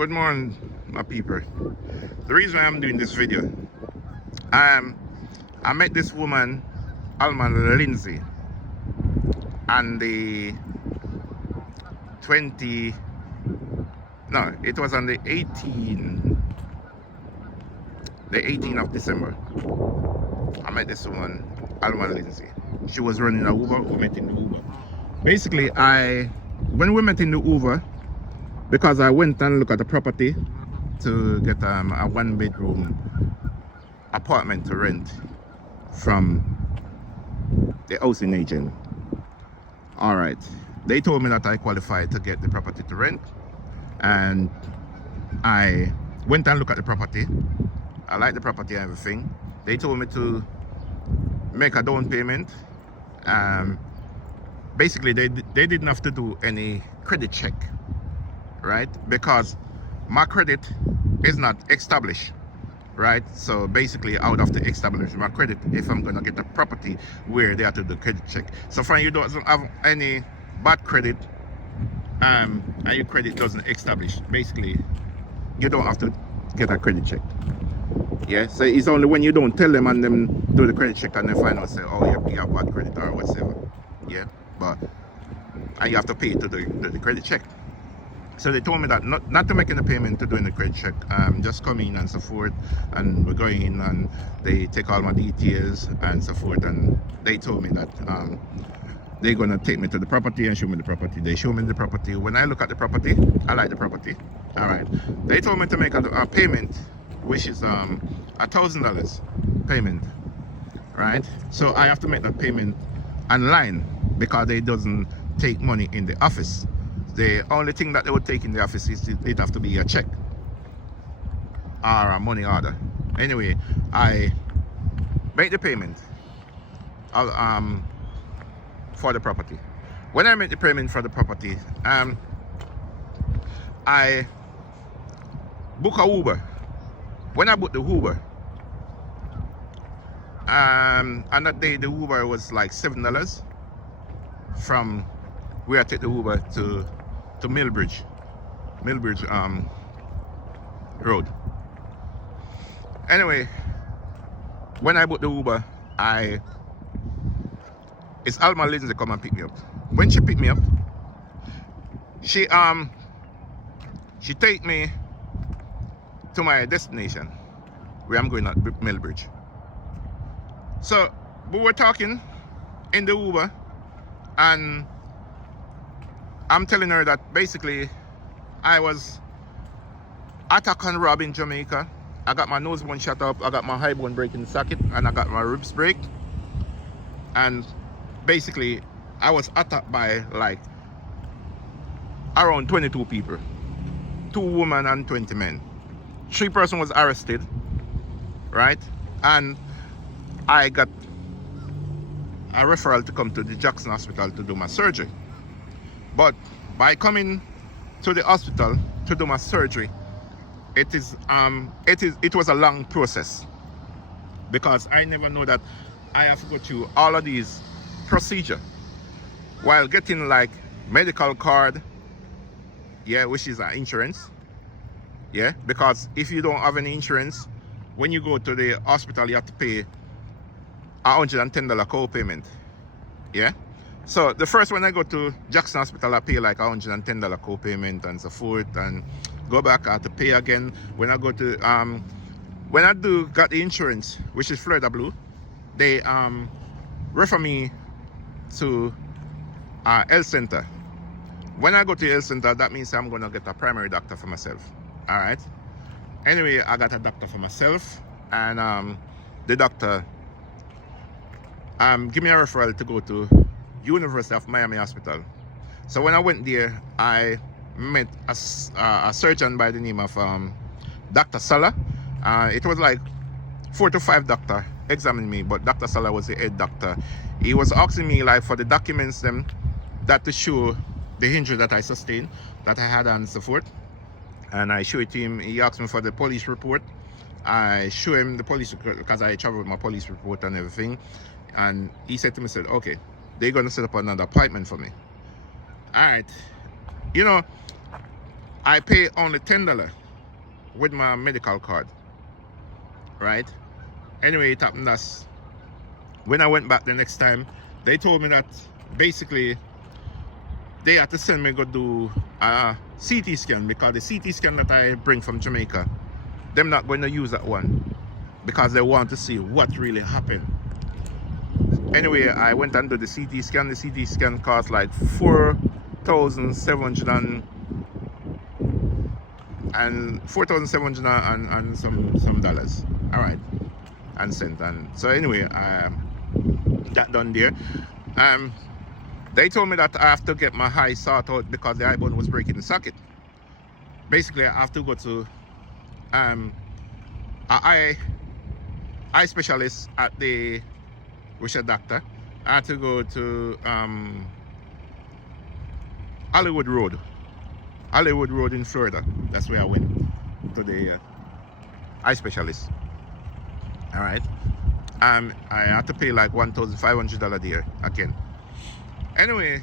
Good morning, my people. The reason why I'm doing this video, I met this woman, Alma Lindsay, on the 20, no, it was on the 18th of December. I met this woman, Alma Lindsay. She was running a Uber. We met in the Uber. Basically, when we met in the Uber, because I went and looked at the property to get a 1-bedroom apartment to rent from the housing agent. All right, they told me that I qualified to get the property to rent, and I went and looked at the property. I like the property and everything. They told me to make a down payment. Basically, they didn't have to do any credit check, right? Because my credit is not established, right? So basically, I would have to establish my credit if I'm gonna get a property where they have to do credit check. So for you don't have any bad credit, and your credit doesn't establish, basically, you don't have to get a credit check. Yeah, so it's only when you don't tell them and them do the credit check and they find out, say, oh, you have bad credit or whatever. Yeah, but and you have to pay to the credit check. So they told me that not to making a payment to doing the credit check, just come in and so forth, and we're going in and they take all my details and so forth, and they told me that they're gonna take me to the property and show me the property. They show me the property. When I look at the property, I like the property. All right, they told me to make a payment, which is $1,000 payment, right? So I have to make that payment online because they doesn't take money in the office. The only thing that they would take in the office is it have to be a check or a money order. Anyway, I make the payment for the property. When I make the payment for the property, I book a Uber. When I booked the Uber, and that day the Uber was like $7 from where I take the Uber to Millbridge Road. Anyway, when I booked the Uber, it's Alma Lindsay come and pick me up. When she picked me up, she take me to my destination where I'm going at Millbridge. So we were talking in the Uber, and I'm telling her that basically I was attacked and robbed in Jamaica. I got my nose bone shut up, I got my high bone break in the socket, and I got my ribs break. And basically I was attacked by like around 22 people, 2 women and 20 men. 3 persons was arrested, right? And I got a referral to come to the Jackson Hospital to do my surgery. But by coming to the hospital to do my surgery, it was a long process, because I never know that I have to go through all of these procedure while getting like medical card, yeah, which is insurance, yeah, because if you don't have any insurance, when you go to the hospital you have to pay $110 co-payment, yeah. So the first when I go to Jackson Hospital, I pay like $110 co-payment and so forth, and go back, I have to pay again. When I go to when I got the insurance, which is Florida Blue, they refer me to health center. When I go to health center, that means I'm gonna get a primary doctor for myself. All right. Anyway, I got a doctor for myself, and the doctor give me a referral to go to University of Miami Hospital. So when I went there, I met a surgeon by the name of Dr. Salah. It was like 4 to 5 doctors examining me, but Dr. Salah was the head doctor. He was asking me like for the documents that to show the injury that I sustained, that I had and so forth. And I showed it to him. He asked me for the police report. I show him the police report because I traveled with my police report and everything. And he said to me, said, okay, they're gonna set up another appointment for me. All right, you know, I pay only $10 with my medical card, right? Anyway, it happened that when I went back the next time, they told me that basically they had to send me go do a CT scan, because the CT scan that I bring from Jamaica, them not going to use that one because they want to see what really happened. Anyway, I went and did the CT scan. The CT scan cost like $4,700 and some dollars. All right, and cent. And so anyway, that done there. They told me that I have to get my eye sorted out because the eye bone was breaking the socket. Basically, I have to go to a eye specialist at the Richard Doctor. I had to go to Hollywood Road in Florida. That's where I went to the eye specialist. All right. I had to pay like $1,500 there again. Anyway,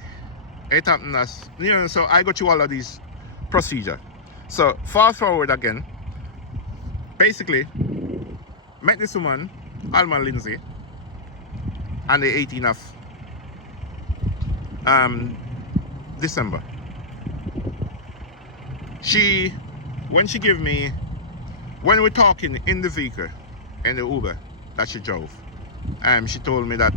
it happened as, you know, so I go through all of these procedure. So fast forward again. Basically, met this woman, Alma Lindsay, on the 18th of December. When we're talking in the vehicle, in the Uber that she drove, she told me that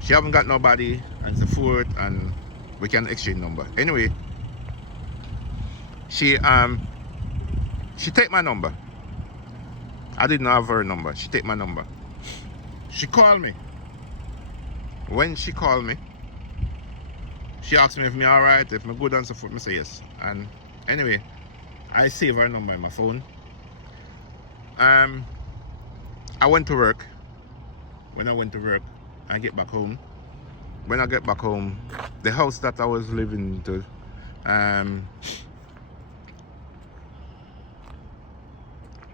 she haven't got nobody and so forth, and we can exchange number. Anyway, she take my number. I didn't have her number. She take my number. She called me. When she called me, she asked me if me alright, if me good and so forth. Me say yes. And anyway, I save her number in my phone. I went to work. When I went to work, I get back home. When I get back home, the house that I was living to,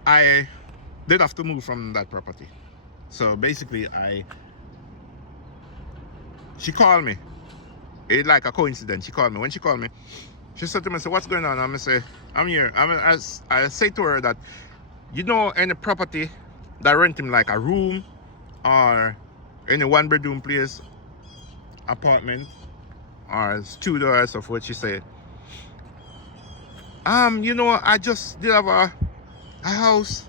I did have to move from that property. So basically, she called me. It's like a coincidence. She called me. When she called me, she said to me, "So what's going on?" I'm say, "I'm here." I say to her that, you know, any property that rent him like a room or any one-bedroom place, apartment or studio or so forth. She said, you know, I just did have a house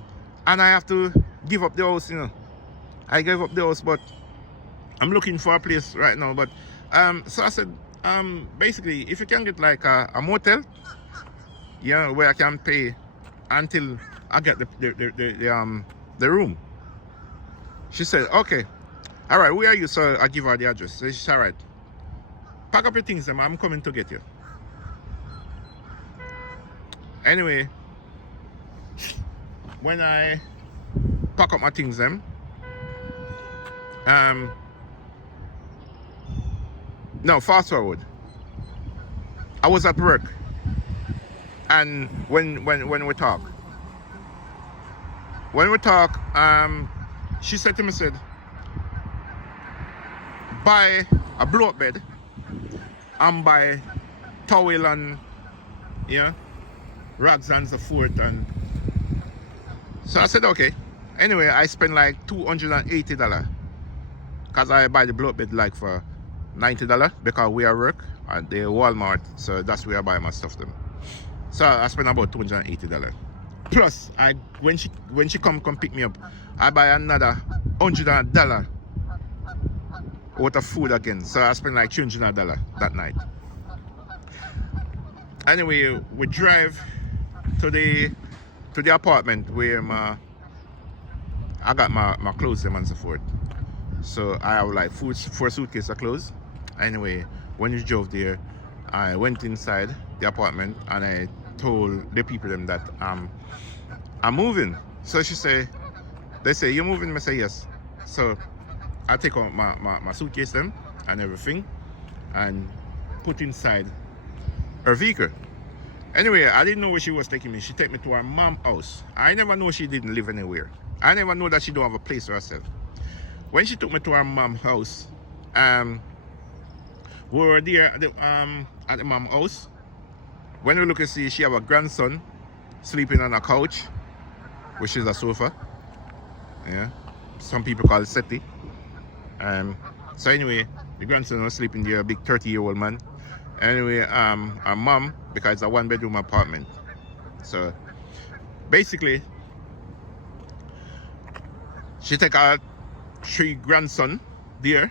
and I have to give up the house, you know. I gave up the house, but I'm looking for a place right now. But so I said, basically, if you can get like a motel, yeah, where I can pay until I get the room. She said, okay, all right, where are you? So I give her the address. So she said, all right, pack up your things, I'm coming to get you. Anyway, when I pack up my things, no, fast forward. I was at work, and when we talk, she said to me, buy a blow-up bed and buy towel and, yeah, rags and so forth. And so I said, okay. Anyway, I spent like $280 because I buy the blow-up bed like for $90 because we are work at the Walmart, so that's where I buy my stuff them. So I spent about $280. Plus, when she come pick me up, I buy another $100 worth of food again. So I spent like $300 that night. Anyway, we drive to the apartment where I got my clothes them and so forth. So I have like 4 suitcases of clothes. Anyway, when we drove there, I went inside the apartment and I told the people them that I'm moving. So they say, "You're moving?" I say, "Yes." So I take out my suitcase them and everything and put inside her vehicle. Anyway, I didn't know where she was taking me. She take me to her mom's house. I never know she didn't live anywhere. I never know that she don't have a place for herself. When she took me to her mom's house, we were there at the mom's house. when we look and see, she have a grandson sleeping on a couch, which is a sofa. Yeah, some people call it settee. So anyway, the grandson was sleeping there, a big 30-year-old man. Anyway, our mom, because it's a one-bedroom apartment. So basically, she take her 3 grandson there.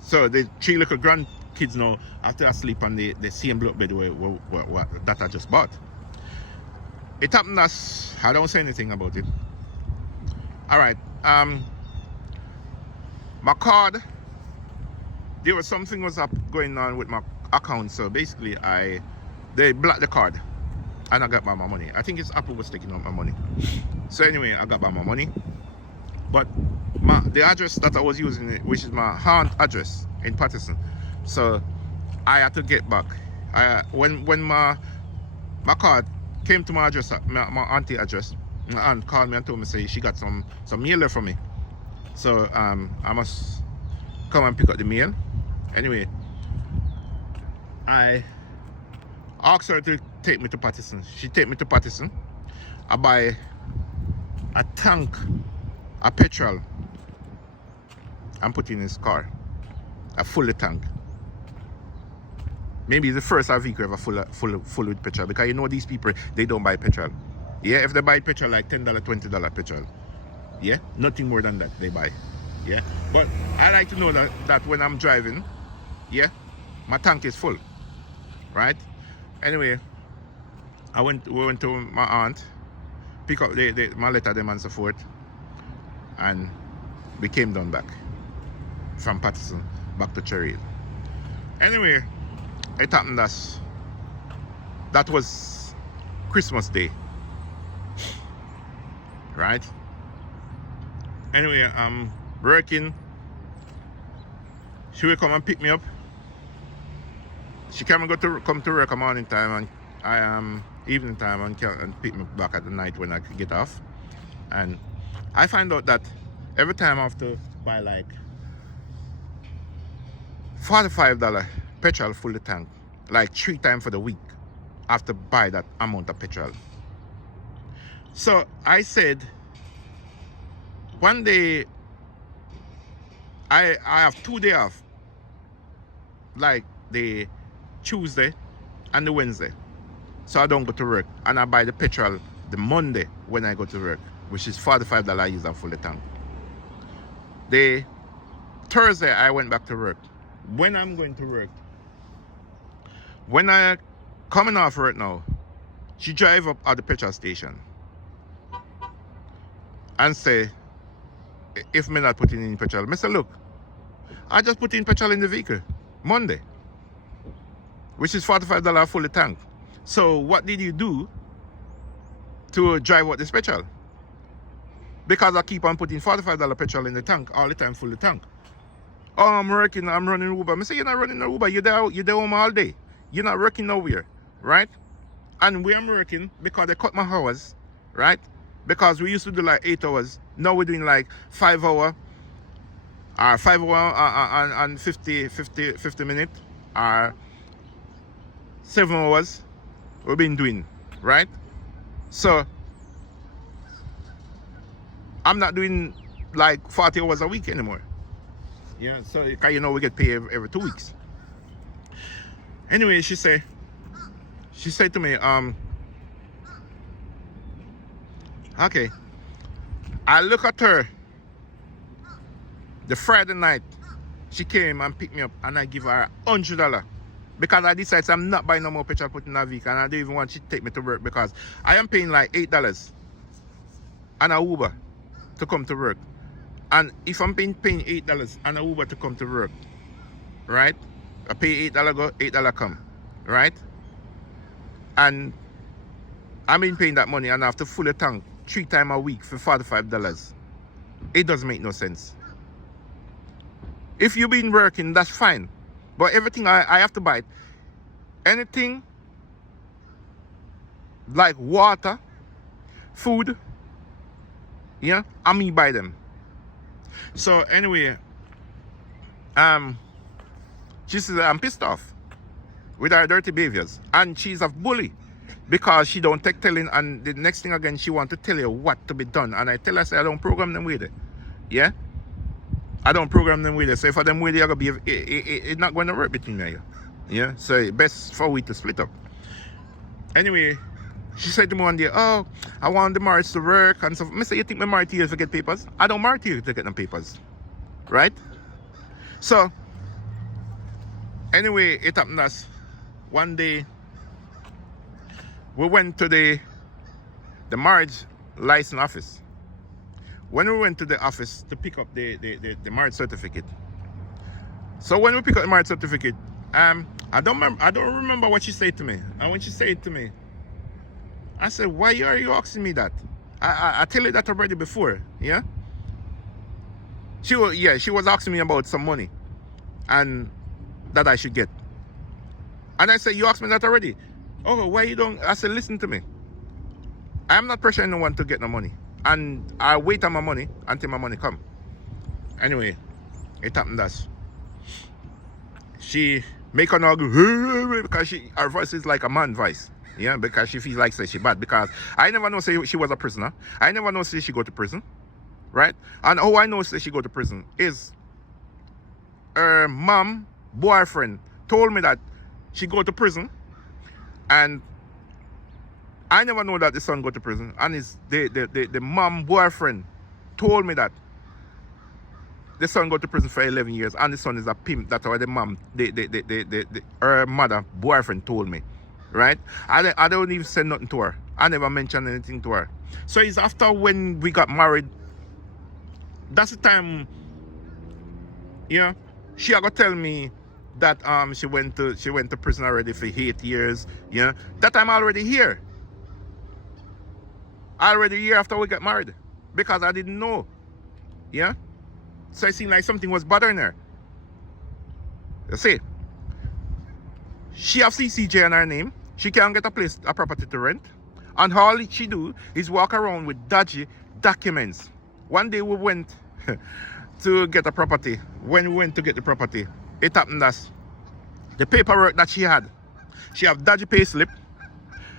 So the 3 little grandkids now after I sleep on the same block bed that I just bought. It happened as I don't say anything about it. Alright, my card, there was something was up going on with my account, so basically they blocked the card and I got back my money. I think it's Apple was taking out my money. So anyway, I got back my money. But the address that I was using, which is my aunt address in Patterson, so I had to get back. When my card came to my address, my auntie address, my aunt called me and told me say she got some mail there for me. So I must come and pick up the mail. Anyway, I asked her to take me to Patterson. She take me to Patterson. I buy a tank of petrol and put in his car. A full tank. Maybe the first vehicle ever full with petrol, because you know these people, they don't buy petrol. Yeah, if they buy petrol like $10, $20 petrol. Yeah, nothing more than that they buy. Yeah, but I like to know that when I'm driving, yeah, my tank is full, right? Anyway, we went to my aunt, pick up my letter, them and so forth, and we came down back from Patterson back to Cherry Hill. Anyway, it happened that was Christmas Day, right? Anyway, I'm working. She will come and pick me up. She come to work a morning time, and I am evening time, and pick me back at the night when I could get off. And I find out that every time I have to buy like $45 petrol full the tank, like 3 times for the week. I have to buy that amount of petrol. So I said, one day I have 2 days off, like the Tuesday and the Wednesday, so I don't go to work, and I buy the petrol the Monday when I go to work, which is $45 I use and full the tank. The Thursday I went back to work. When I'm going to work, when I coming off work now, she drive up at the petrol station and say, if me not putting in petrol, I say, look, I just put in petrol in the vehicle Monday, which is $45 full the tank. So what did you do to drive out this petrol? Because I keep on putting $45 petrol in the tank all the time, full the tank. Oh, I'm working, I'm running Uber. I say, you're not running no Uber, you're there home all day. You're not working nowhere, right? And where I'm working, because they cut my hours, right? Because we used to do like 8 hours. Now we're doing like 5 hour, or 5 hour and 50 minutes, or 7 hours we've been doing, right? So I'm not doing like 40 hours a week anymore. Yeah, so you know we get paid every 2 weeks. Anyway, she said to me, okay, I look at her the Friday night. She came and picked me up, and I give her $100 because I decided I'm not buying no more petrol put in a vehicle, and I don't even want she to take me to work because I am paying like $8 on a Uber to come to work. And if I'm paying $8 on a Uber to come to work, right? I pay $8 go, $8 come, right? And I've been paying that money, and I have to fill a tank 3 times a week for $45. It doesn't make no sense. If you've been working, that's fine. But everything I have to buy, anything like water, food, yeah, I mean buy them. So anyway, she said I'm pissed off. with her dirty behaviors. And she's a bully because she don't take telling, and the next thing again, she want to tell you what to be done. And I tell her, say, I don't program them with it. Yeah? I don't program them with it. So if I them with it, it's not going to work between you. Yeah? So it's best for we to split up. Anyway, she said to me one day, oh, I want the marriage to work. And so I say, you think my married to you to get papers? I don't marry to you to get them papers. Right? So, anyway, it happened as one day we went to the marriage license office. When we went to the office to pick up the marriage certificate. So when we pick up the marriage certificate, I don't remember what she said to me. And when she said it to me, I said, why are you asking me that? I tell you that already before, yeah? She was asking me about some money and that I should get. And I said, you asked me that already. Oh, why you don't? I said, listen to me. I'm not pressuring no one to get no money. And I wait on my money until my money come. Anyway, it happened that she make an argue because her voice is like a man voice. Yeah, because she feels like say she bad. Because I never know say she was a prisoner. I never know say she go to prison. Right? And how I know say she go to prison is her mom boyfriend told me that she go to prison, and I never know that the son go to prison. And the mom boyfriend told me that the son go to prison for 11 years and the son is a pimp. That's what the mom, her mother boyfriend told me. Right? I don't even say nothing to her. I never mentioned anything to her. So it's after when we got married. That's the time, yeah, she got to tell me that she went to prison already for 8 years. Yeah, that I'm already here. Already a year after we got married, because I didn't know. Yeah, so it seemed like something was bothering her. You see, she have CCJ in her name. She can't get a property to rent, and all she do is walk around with dodgy documents. One day we went to get a property. When we went to get the property, it happened that the paperwork that she had dodgy pay slip,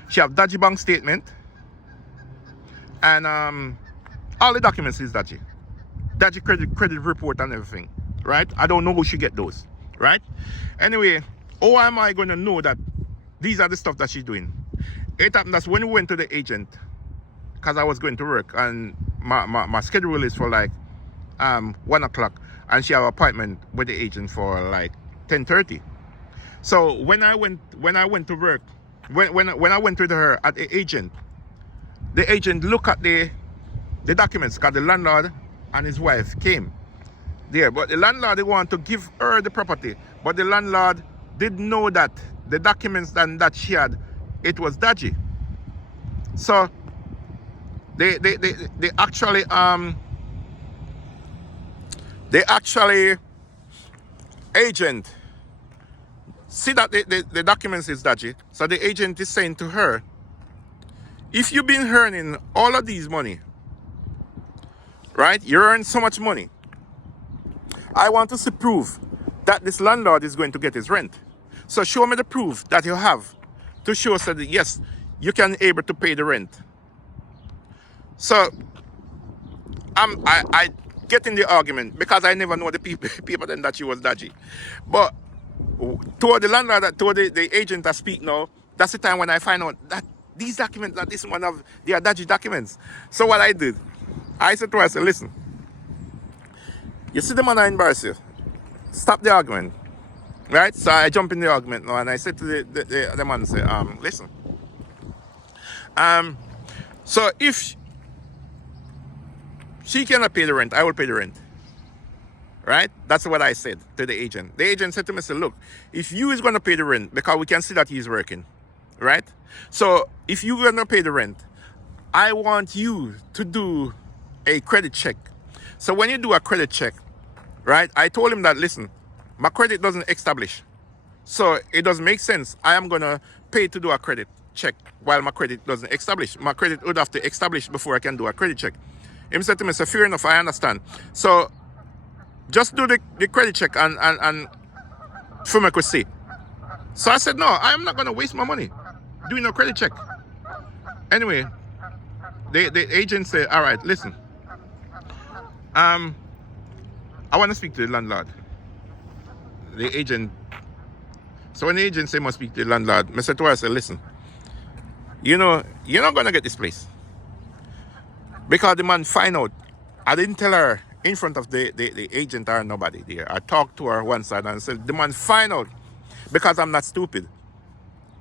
she have dodgy bank statement, and all the documents is dodgy credit report and everything. Right? I don't know who she get those. Right? Anyway, how am I going to know that these are the stuff that she's doing? It happened that when we went to the agent, because I was going to work and my schedule is for like 1 o'clock, and she have an appointment with the agent for like 10:30. So when I went to work, when I went with her at the agent looked at the documents, because the landlord and his wife came there, but the landlord didn't want to give her the property, but the landlord didn't know that the documents that she had, it was dodgy. So they actually agent see that the documents is dodgy. So the agent is saying to her, if you've been earning all of these money, right, you earn so much money, I want to see proof that this landlord is going to get his rent. So show me the proof that you have to show us that yes, you can able to pay the rent. So I get in the argument because I never know the people then that she was dodgy. But toward the landlord, toward the agent that speak now, that's the time when I find out that these documents, that this one of they are dodgy documents. So what I did, I said to her, I said, listen, you see the man I embarrass you. Stop the argument. Right? So I jump in the argument now and I said to the man, say, listen. So if she cannot pay the rent, I will pay the rent. Right? That's what I said to the agent. The agent said to me, say, look, if you is going to pay the rent, because we can see that he's working. Right? So if you're going to pay the rent, I want you to do a credit check. So when you do a credit check, right, I told him that, listen, my credit doesn't establish. So it doesn't make sense. I am going to pay to do a credit check while my credit doesn't establish. My credit would have to establish before I can do a credit check. He said to me, so fair enough, I understand. So just do the credit check and for me to see. So I said, no, I am not going to waste my money doing no credit check. Anyway, the agent said, all right, listen, I want to speak to the landlord. The agent, so when the agent said, must speak to the landlord, I said to her, I said, listen, you know, you're not going to get this place. Because the man find out, I didn't tell her in front of the agent or nobody there. I talked to her one side and said, the man find out, because I'm not stupid.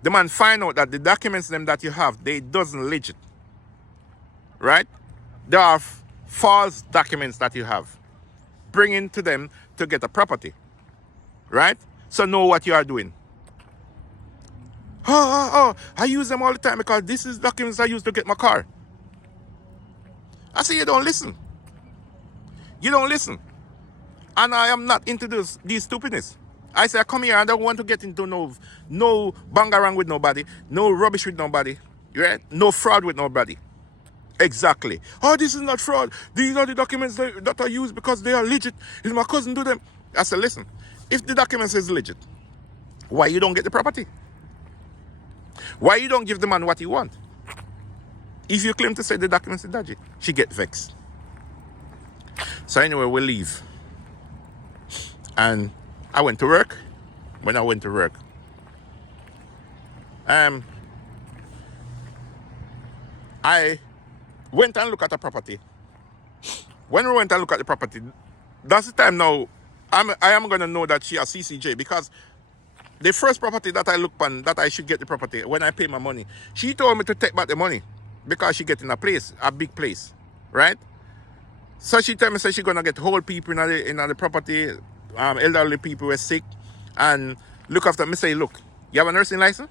The man find out that the documents them that you have, they doesn't legit. Right? There are false documents that you have. Bringing to them to get a property. Right? So know what you are doing. I use them all the time because this is documents I use to get my car. I say you don't listen. You don't listen. And I am not into these stupidness. I say I come here, I don't want to get into no bangarang with nobody, no rubbish with nobody, right? No fraud with nobody. Exactly. Oh, this is not fraud. These are the documents that I use because they are legit. If my cousin do them. I said, listen, if the documents is legit, why you don't get the property? Why you don't give the man what he want? If you claim to say the documents are dodgy, she get vexed. So anyway, we leave. And I went to work. When I went to work, I went and looked at the property. When we went and looked at the property, that's the time now I am going to know that she has CCJ, because the first property that I looked on, that I should get the property, when I pay my money, she told me to take back the money because she get in a place, a big place, right? So she told me, so she going to get whole people in the property, elderly people who are sick, and look after me. Say, look, you have a nursing license?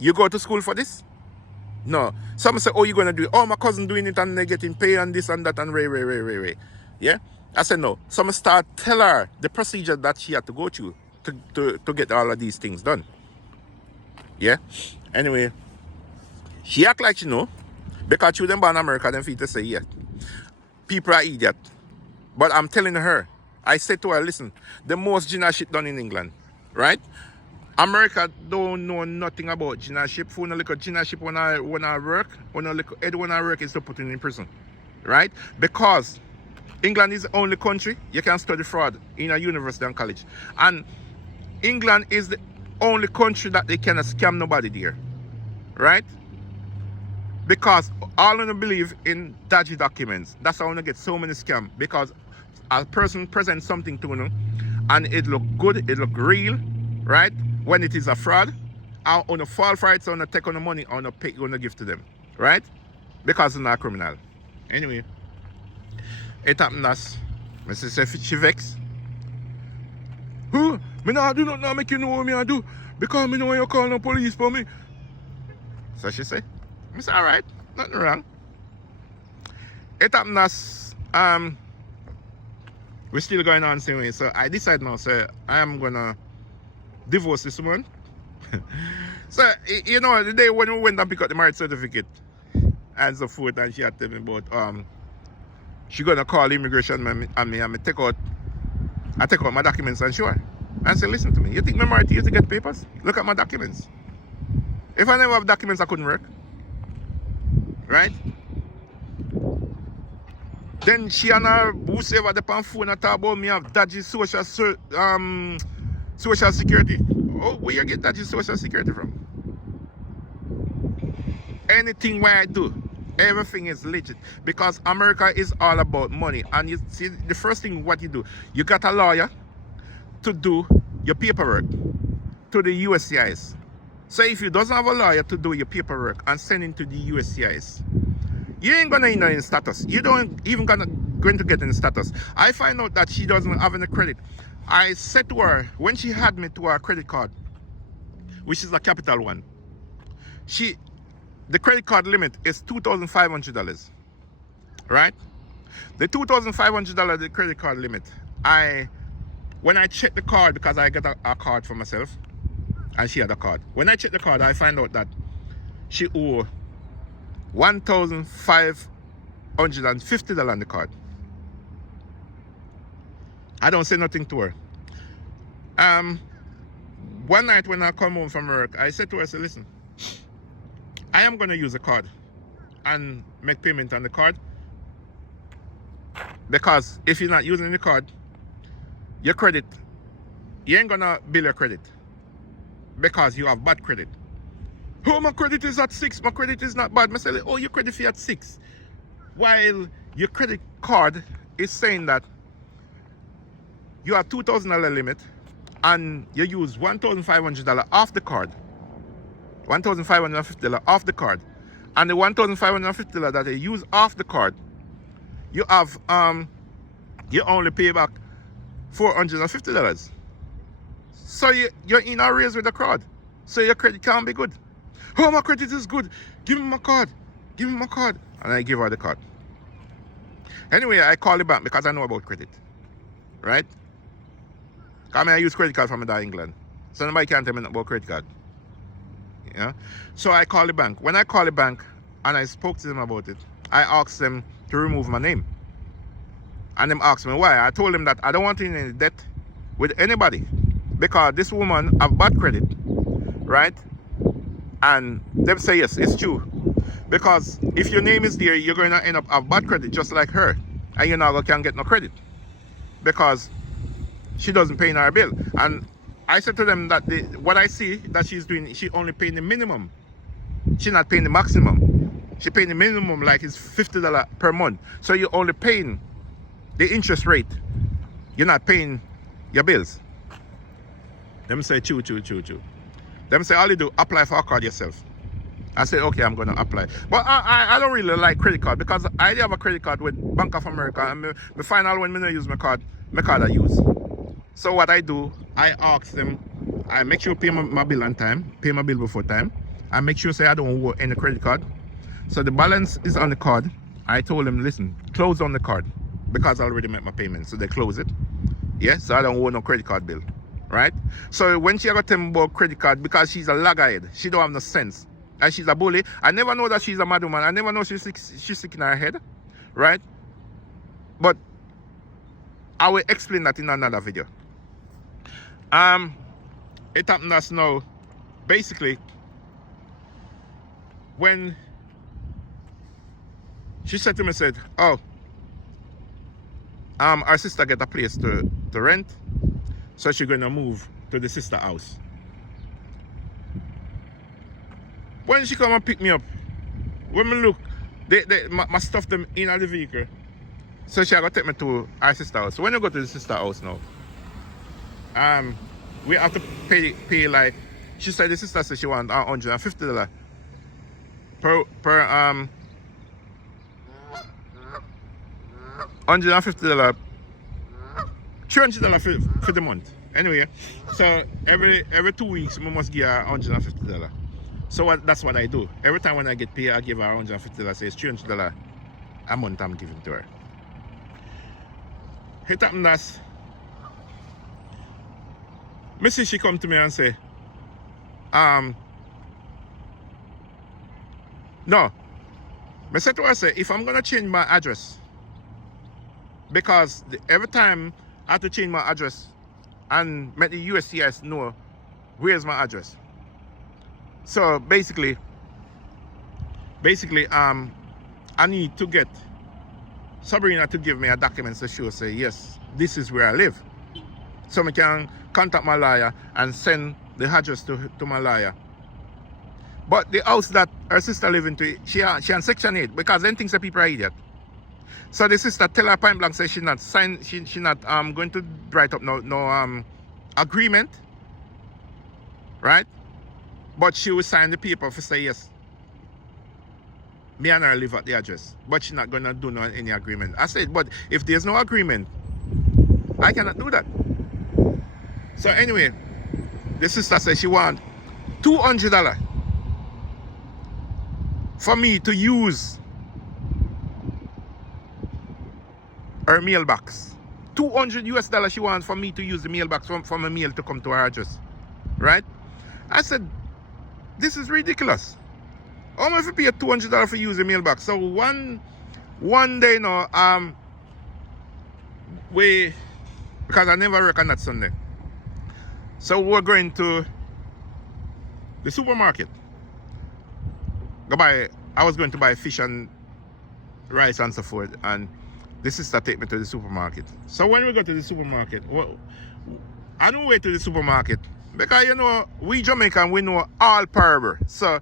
You go to school for this? No. Some say, oh, you're going to do it. Oh, my cousin doing it and they're getting paid and this and that and ray. Yeah? I said, no. Some start tell her the procedure that she had to go through to get all of these things done. Yeah? Anyway, she act like she know, because she them born in America, them feet to say, yeah, people are idiot. But I'm telling her, I said to her, listen, the most Gina shit done in England, right? America don't know nothing about Gina ship. For look at Gina ship when I work, when I work is to put in prison, right? Because England is the only country you can study fraud in a university and college, and England is the only country that they cannot scam nobody there, right? Because all of them believe in dodgy documents. That's how they get so many scams, because a person presents something to them and it look good, it look real, right? When it is a fraud, I want to fall for it, so I want to take on the money, I want to pay, I want to give to them, right? Because they're not a criminal. Anyway, it happened as Mrs. Say she vex. Who? Me not do not make you know what me I do, because me know you call the police for me. So she say, I say, alright, nothing wrong. It happened as we're still going on the same way. So I decided now, so I am gonna divorce this woman. So you know, the day when we went and pick up the marriage certificate and so forth, and she had told me about she gonna call immigration and me take out my documents and show her. And say, listen to me, you think me married to you to get papers? Look at my documents. If I never have documents, I couldn't work. Right? Then she and her whoever the phone and talk about me have dodgy social security. Oh, where you get dodgy social security from? Anything where I do, everything is legit, because America is all about money. And you see, the first thing what you do, you got a lawyer to do your paperwork to the USCIS. So if you doesn't have a lawyer to do your paperwork and send it to the USCIS, you ain't gonna know in status. You don't even going to get in status. I find out that she doesn't have any credit. I said to her, when she had me to her credit card, which is a Capital One, the credit card limit is $2,500, right? The $2,500 the credit card limit. When I checked the card, because I got a card for myself, and she had a card. When I checked the card, I find out that she owe $1,550 on the card. I don't say nothing to her. One night when I come home from work, I said to her, I said, listen, I am going to use a card and make payment on the card, because if you're not using the card, your credit, you ain't going to bill your credit because you have bad credit. Oh, my credit is at 6. My credit is not bad. I say, oh, your credit fee at 6. While your credit card is saying that you have $2,000 limit and you use $1,500 off the card, $1,550 off the card, and the $1,550 that you use off the card, you have you only pay back $450. So you're in arrears with the card. So your credit can't be good. Oh, my credit is good. Give me my card. Give me my card. And I give her the card. Anyway, I call the bank because I know about credit. Right? Because I use credit card from England. So nobody can tell me about credit card. Yeah? So I call the bank. When I call the bank and I spoke to them about it, I asked them to remove my name. And them asked me why. I told them that I don't want any debt with anybody, because this woman have bad credit, right? And them say yes, it's true. Because if your name is there, you're going to end up have bad credit just like her, and you're not can get no credit because she doesn't pay her bill. And I said to them that what I see that she's doing, she only paying the minimum. She's not paying the maximum. She paying the minimum, like it's $50 per month. So you're only paying the interest rate. You're not paying your bills. Them say, chew. Them say, all you do, apply for a card yourself. I say, okay, I'm going to apply. But I don't really like credit card, because I have a credit card with Bank of America, and me find out when I use my card I use. So what I do, I ask them, I make sure pay my bill on time, pay my bill before time. I make sure say I don't owe any credit card. So the balance is on the card. I told them, listen, close on the card, because I already made my payment. So they close it. Yeah, so I don't owe no credit card bill. Right? So when she got tell me about credit card, because she's a laghead, she don't have no sense, and she's a bully. I never know that she's a mad woman. I never know she's sick in her head. Right? But I will explain that in another video. It happened as now, basically, when she said to me, said, oh, our sister get a place to rent, so she's gonna move to the sister house. When she come and pick me up, when me look, my stuff them in the vehicle, so she gonna take me to our sister house. So when you go to the sister house now, we have to pay like, she said the sister said she want $150 per $150, $300 for the month. Anyway, so every 2 weeks we must give her $150. So that's what I do. Every time when I get paid, I give her $150. So it's $300 a month I'm giving to her. It happened that Missy, she come to me and say, no. I said to her, say, if I'm gonna change my address, because every time I have to change my address and make the USCIS know where's my address. So basically, I need to get Sabrina to give me a document to show, say, yes, this is where I live. So I can contact my lawyer and send the address to my lawyer. But the house that her sister live into, she on Section 8, because then thinks that people are idiot. So the sister tell her point blank, say she not going to write up no agreement, right? But she will sign the paper for say yes, me and her live at the address, but she's not gonna do any agreement. I said, but if there's no agreement, I cannot do that. So anyway, the sister said she want $200 for me to use her mailbox. $200 she wants for me to use the mailbox from a mail to come to her address. Right? I said, this is ridiculous. How am I to pay $200 for use the mailbox? So one day now, because I never work on that Sunday. So we're going to the supermarket. I was going to buy fish and rice and so forth, and the sister take me to the supermarket. So when we go to the supermarket, well, I don't wait to the supermarket because you know we Jamaican, we know all parable. So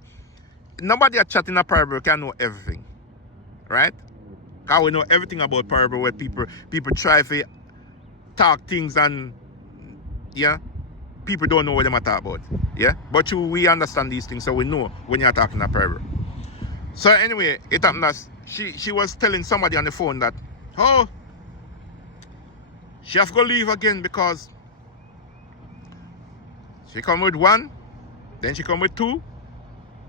nobody at chat in a parable can know everything, right? Because we know everything about parable where people try to talk things and yeah, people don't know what they are talking about. Yeah, but we understand these things, so we know when you're talking a parable. So anyway, it happened that she was telling somebody on the phone that, oh, she have to go leave again because she come with one, then she come with two,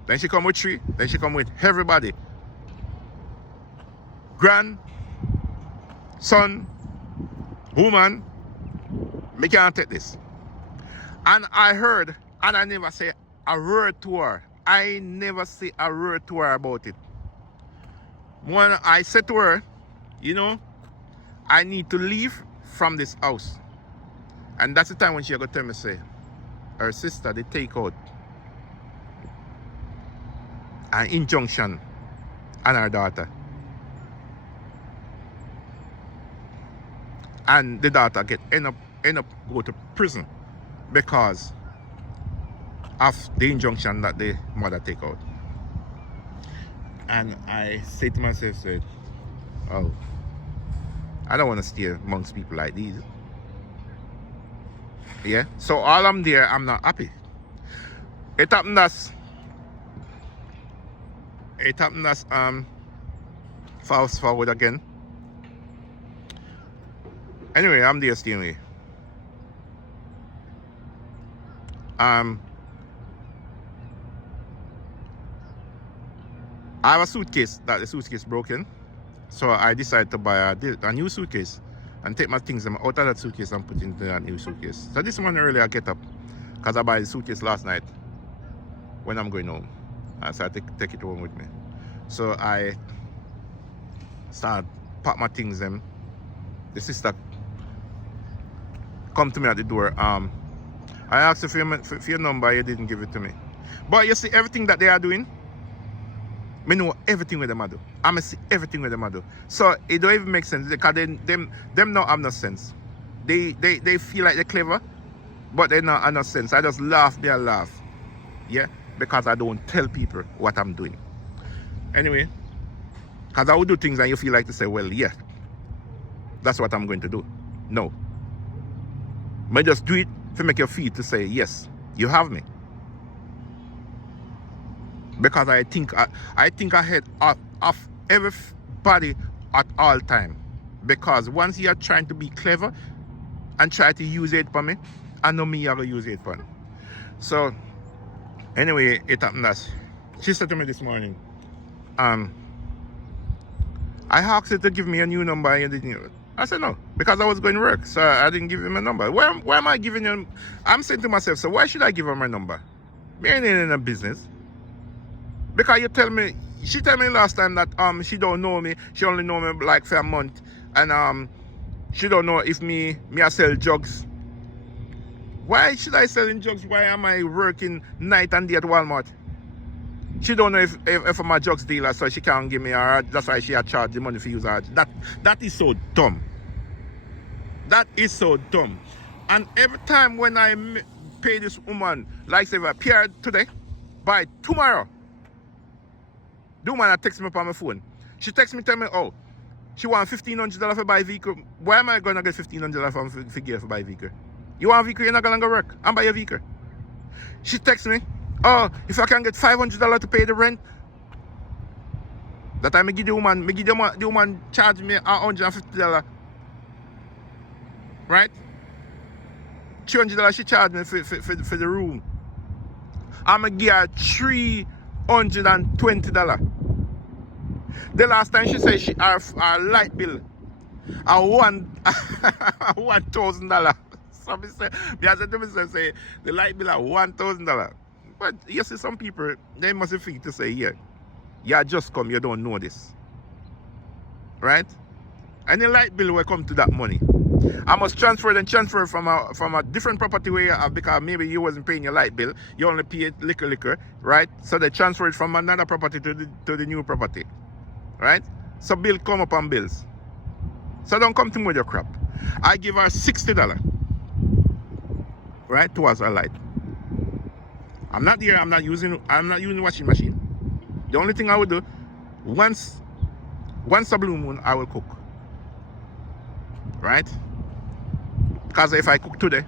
then she come with three, then she come with everybody. Grand, son, woman, me can't take this. And I heard, and I never say a word to her. I never say a word to her about it. When I said to her, you know, I need to leave from this house. And that's the time when she got to tell me, say, her sister, they take out an injunction on her daughter. And the daughter end up go to prison because of the injunction that the mother take out. And I say to myself, say, oh, I don't want to stay amongst people like these. Yeah, so all I'm there, I'm not happy. It happened as fast forward again. Anyway, I'm there staying away. I have a suitcase that the suitcase broken, so I decided to buy a new suitcase and take my things out of that suitcase and put into that new suitcase. So this morning early I get up because I buy the suitcase last night when I'm going home, so I take it home with me. So I start pack my things them. The sister come to me at the door. I asked her for your number, you didn't give it to me. But you see everything that they are doing, I know everything with them I do. I see everything with them I do. So it don't even make sense because them not have no sense. They feel like they're clever, but they not have no sense. I just laugh, they laugh. Yeah? Because I don't tell people what I'm doing. Anyway, because I would do things and you feel like to say, well, yeah, that's what I'm going to do. No. I just do it to make you feel to say, yes, you have me. Because I think ahead of everybody at all time. Because once you are trying to be clever and try to use it for me, I know me I will use it for me. So anyway, it happened that she said to me this morning, I asked her to give me a new number and you didn't. I said no, because I was going to work, so I didn't give him a number. Why am I giving him? I'm saying to myself, so why should I give her my number? Me ain't in a business. Because she tell me last time that she don't know me, she only know me like for a month, and she don't know if me I sell drugs. Why should I selling drugs? Why am I working night and day at Walmart? She don't know if I'm a drugs dealer, so she can't give me her. That's why she had charged the money for use her. That is so dumb. That is so dumb. And every time when I pay this woman, like say if I pay her today, by tomorrow, the woman that texts me up on my phone. She texts me, tell me, oh, she want $1,500 for buy a vehicle. Why am I gonna get $1,500 for give for buy a vehicle? You want a vehicle, you're not gonna go work and buy a vehicle. She texts me, oh, if I can get $500 to pay the rent, that time I give the woman charge me $150. Right? $200 she charged me for the room. I'm gonna give her $320. The last time she said her light bill $1,000. So I said to myself, say the light bill $1,000. But you see some people, they must think to say, yeah, you just come, you don't know this. Right? And the light bill will come to that money. I must transfer from a different property where you have, because maybe you wasn't paying your light bill. You only pay liquor, right? So they transfer it from another property to the new property, right? So bill come up on bills. So don't come to me with your crap. I give her $60, right, towards her light. I'm not there. I'm not using washing machine. The only thing I would do, once a blue moon, I will cook, right? Because if I cook today,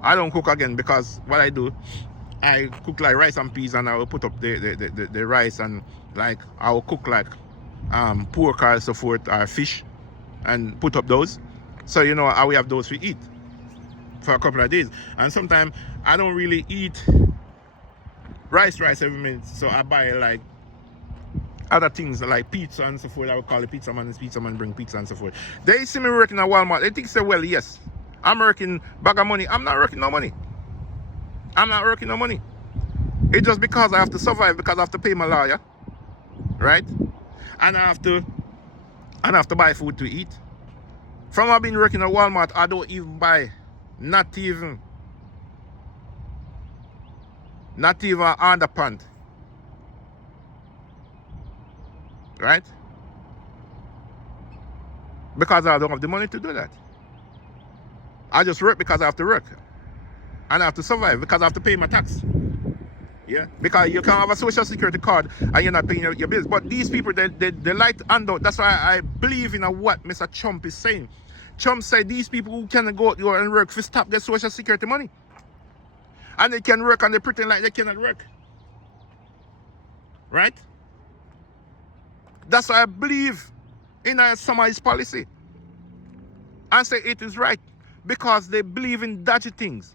I don't cook again, because what I do, I cook like rice and peas, and I will put up the rice, and like I will cook like pork or so forth, or fish, and put up those. So you know, I will have those to eat for a couple of days. And sometimes I don't really eat rice every minute, so I buy like other things like pizza and so forth. I would call the pizza man bring pizza and so forth. They see me working at Walmart, they think, say, well, yes, I'm working bag of money. I'm not working no money. I'm not working no money. It's just because I have to survive, because I have to pay my lawyer, right? And I have to buy food to eat. From I've been working at Walmart, I don't even buy not even underpant. Right? Because I don't have the money to do that. I just work because I have to work. And I have to survive because I have to pay my tax. Yeah? Because you can have a social security card and you're not paying your bills. But these people, they like handout. That's why I believe in what Mr. Trump is saying. Trump said these people who can go out and work for stop their social security money. And they can work and they pretend like they cannot work. Right? That's why I believe in some of his policy. I say it is right, because they believe in dodgy things.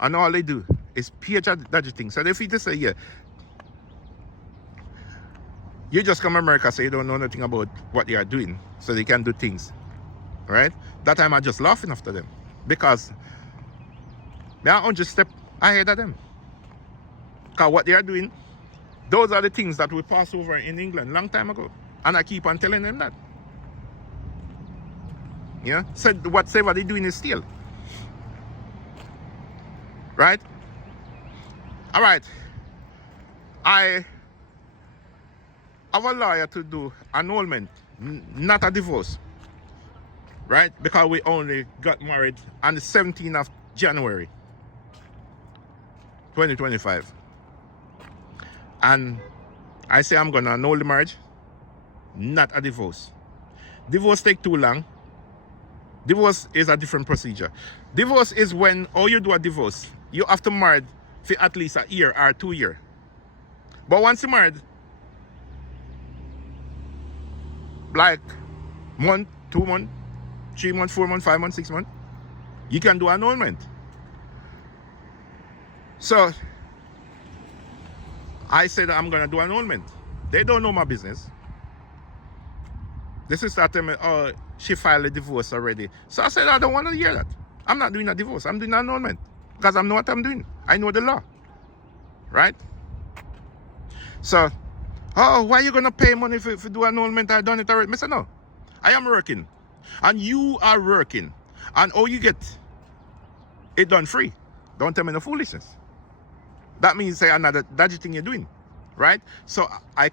And all they do is pay dodgy things. So if you just say, yeah, you just come to America, so you don't know nothing about what they are doing, so they can do things. Right? That time I just laughing after them, because they are 100 steps ahead of them. Because what they are doing, those are the things that we passed over in England long time ago. And I keep on telling them that. Yeah? So whatever they're doing is still. Right? Alright. I have a lawyer to do annulment, not a divorce. Right? Because we only got married on the 17th of January 2025. And I say I'm going to annul the marriage, not a divorce. Divorce take too long. Divorce is a different procedure. Divorce is when, you do a divorce, you have to marry for at least a year or 2 years. But once you're married, like month, 2 months, 3 months, 4 months, 5 months, 6 months, you can do annulment. So I said I'm going to do annulment. They don't know my business. The sister told me, oh, she filed a divorce already. So I said, I don't want to hear that. I'm not doing a divorce. I'm doing annulment. Because I know what I'm doing. I know the law. Right? So, oh, why are you going to pay money for do annulment? I done it already. I said, no. I am working. And you are working. And all you get, it done free. Don't tell me no foolishness. That means say another dodgy thing you're doing, right? So I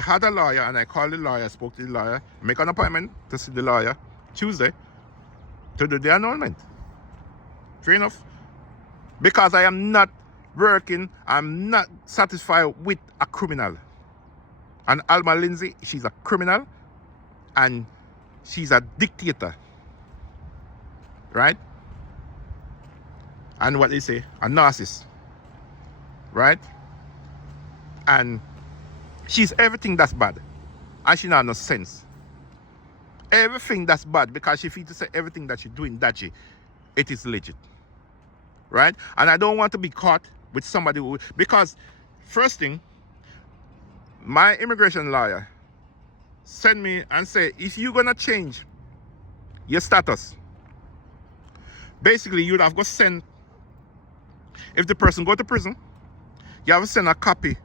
had a lawyer, and I called the lawyer, spoke to the lawyer, make an appointment to see the lawyer Tuesday to do the annulment. Fair enough. Because I am not working, I'm not satisfied with a criminal. And Alma Lindsay, she's a criminal, and she's a dictator, right? And what they say, a narcissist. Right? And she's everything that's bad. And she not no sense. Everything that's bad, because she feels to say everything that she's doing dodgy, it is legit. Right? And I don't want to be caught with somebody who, because first thing, my immigration lawyer sent me and said, if you're gonna change your status, basically you'd have to send, if the person go to prison, you have to send a copy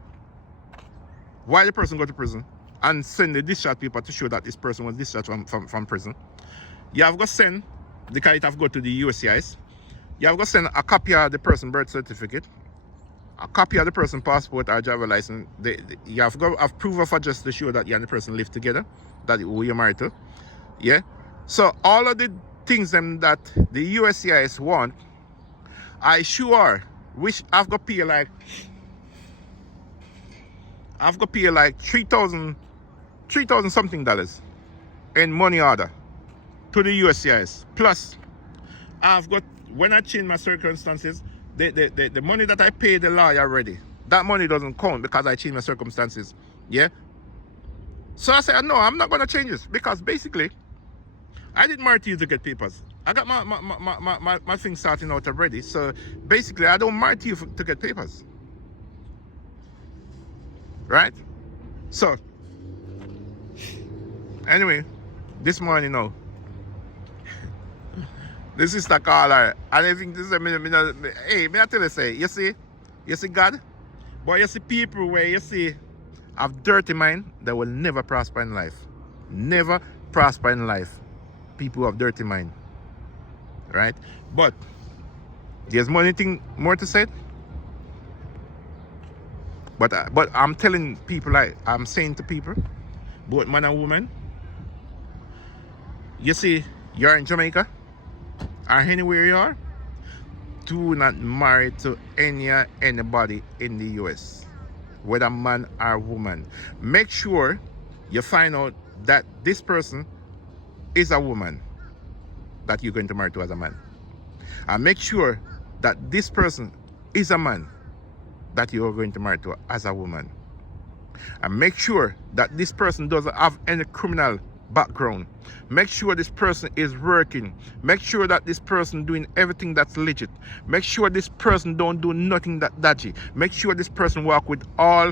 while the person go to prison, and send the discharge paper to show that this person was discharged from prison. You have got send, because it have go to the USCIS. You have got send a copy of the person birth certificate, a copy of the person passport or driver license. You have got have proof of address to show that you and the person live together, that who you're married to. Yeah. So all of the things them that the USCIS want, I sure which I've got pay like $3,000 something dollars in money order to the USCIS. Plus, I've got, when I change my circumstances, the money that I pay the lawyer already, that money doesn't count because I changed my circumstances. Yeah. So I said, no, I'm not gonna change this, because basically I didn't marry to you to get papers. I got my thing starting out already. So basically I don't marry to you to get papers. Right? So anyway, this morning now, this is the caller, and I think this is hey, may I tell you, say, you see God, but you see people where you see have dirty mind, they will never prosper in life. Never prosper in life. People who have dirty mind. Right? But there's more to say. But I'm telling people, like I'm saying to people, both man and woman, you see, you're in Jamaica or anywhere you are, do not marry to anybody in the US, whether man or woman. Make sure you find out that this person is a woman that you're going to marry to as a man, and make sure that this person is a man that you're going to marry to as a woman, and make sure that this person doesn't have any criminal background. Make sure this person is working. Make sure that this person doing everything that's legit. Make sure this person don't do nothing that dodgy. Make sure this person work with all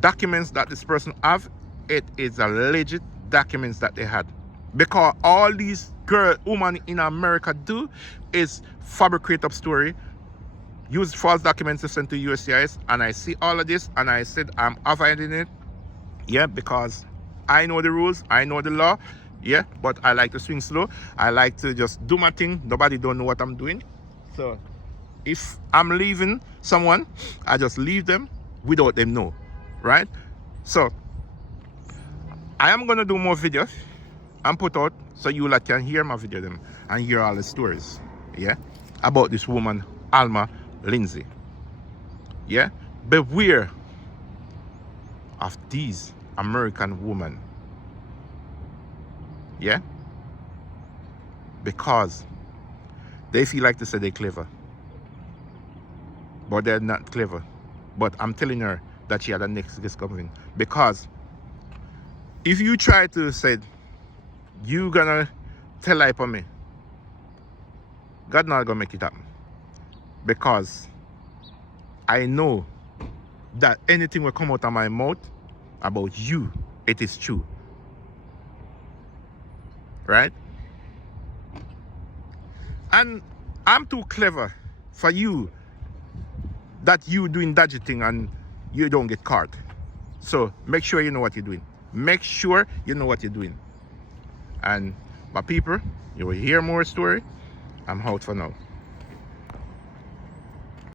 documents that this person have. It is a legit documents that they had, because all these women in America do is fabricate up story, use false documents to send to USCIS, and I see all of this, and I said I'm avoiding it. Yeah, because I know the rules, I know the law. Yeah, but I like to swing slow. I like to just do my thing. Nobody don't know what I'm doing. So if I'm leaving someone, I just leave them without them know. Right? So I am gonna do more videos and put out so you like can hear my video them and hear all the stories. Yeah, about this woman Alma Lindsay. Yeah, beware of these American women. Yeah, because they feel like to say they're clever, but they're not clever. But I'm telling her that she had a next discovery, because if you try to say you gonna tell lie for me, God not gonna make it happen, because I know that anything will come out of my mouth about you, it is true. Right? And I'm too clever for you that you doing dodgy thing and you don't get caught. So make sure you know what you're doing. Make sure you know what you're doing. And my people, you will hear more story. I'm out for now.